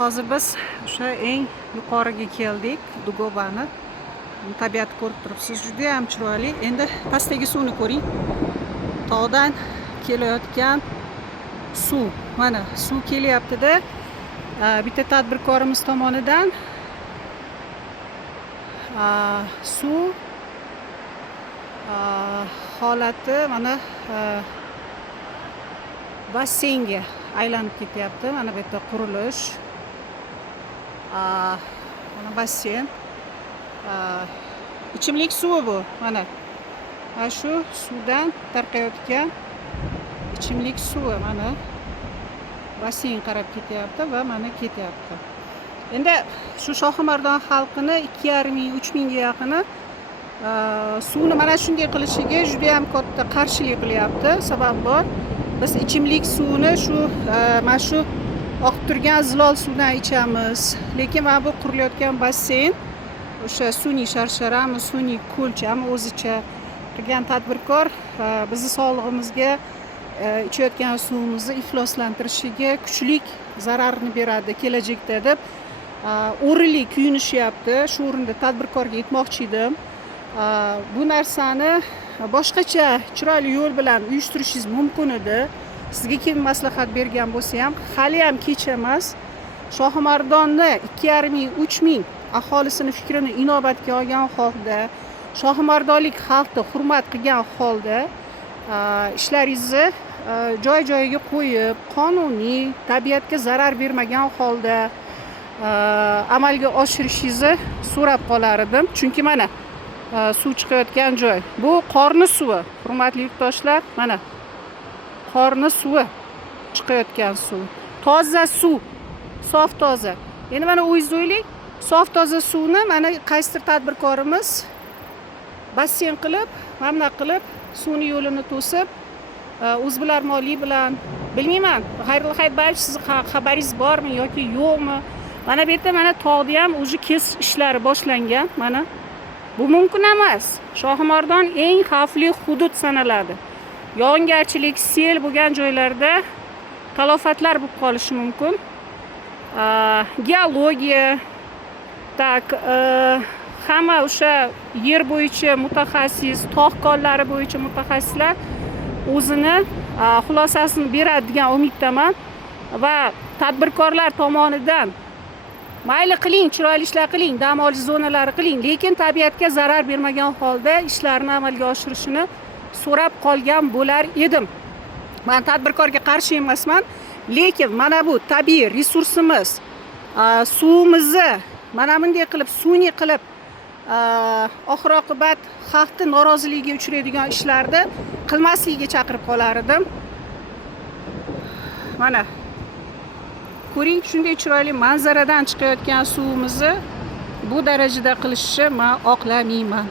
Hozir biz o'sha eng yuqoriga keldik, Dugobani. Tabiatni ko'rib turibsiz, juda ham chiroyli. Endi pastdagi suvni ko'ring. Tog'dan kelayotgan suv. Mana suv kelyapti-da. Bitta tadbirkorimiz tomonidan suv holati mana basseynga aylanib ketyapti. Mana bu yerda qurilish. Mana basseyn. İchimlik suvi bu. Mana shu suvdan tarqayotgan ichimlik suvi mana basseyn qarab ketyapti va mana ketyapti. Endi shu Shohimardon xalqini 2,5-3 mingga yaqini suvni mana shunday qilishiga juda ham katta qarshilik qilyapti. Sabab bor. Biz ichimlik suvini shu mana shu oqib turgan zilol suvdan ichamiz. Lekin mana bu qurilayotgan basseyn o'sha sun'iy sharsharami, sun'iy ko'lchami o'zicha qilgan tadbirkor bizni sog'lig'imizga ichayotgan suvimizni ifloslantirishiga kuchlik zararni beradi kelajakda deb o'rinli kuyunishyapti. Shu o'rinda tadbirkorga aytmoqchi edim. Bu narsani boshqacha chiroyli yo'l bilan uyushtirishingiz mumkin edi. Sizga kim maslahat bergan bo'lsa ham hali ham kech emas. Shohimardonni 2,5-3 ming aholisini fikrini inobatga olgan holda, shohimardonlik xalqni hurmat qilgan holda ishlaringizni joy-joyiga qo'yib, qonuniy, tabiatga zarar bermagan holda amalga oshirishingizni so'rab qolar edim. Chunki mana suv chiqayotgan joy. Bu qorni suvi, hurmatli yurtdoshlar. Mana qorni suvi chiqayotgan suv. Toza suv, sof toza. Endi mana o'zingiz o'ylang, sof toza suvni mana qaysidir tadbirkorimiz basseyn qilib, mana qilib suvni yo'lini to'sib, O'zbilarmonlik bilan bilmayman, Xayrul Haybayev sizni xabaringiz bormi yoki yo'qmi? Mana bu yerda mana tog'da ham o'zi kesish ishlari boshlangan. Mana bu mumkin emas. Shohimardon eng xavfli hudud sanaladi. Yog'ingarchilik, sel bo'lgan joylarda talofatlar bo'lib qolishi mumkin. Geologiya, hamma o'sha yer bo'yicha mutaxassis, tog' konlari bo'yicha mutaxassislar o'zini xulosasini beradi degan umiddaman va tadbirkorlar tomonidan mayli qiling, chiroyli ishlar qiling, dam olish zonalari qiling, lekin tabiatga zarar bermagan holda ishlarni amalga oshirishini so'rab qolgan bo'lar edim. Men tadbirkorga qarshi emasman, lekin mana bu tabiiy resursimiz, suvimizni mana bunday qilib sun'iy qilib oxir oqibat xalqni noroziligiga uchraydigan ishlarni qilmasligiga chaqirib qolar edim. Mana ko'ring, shunday chiroyli manzaradan chiqayotgan suvimizni bu darajada qilishni men oqlamayman.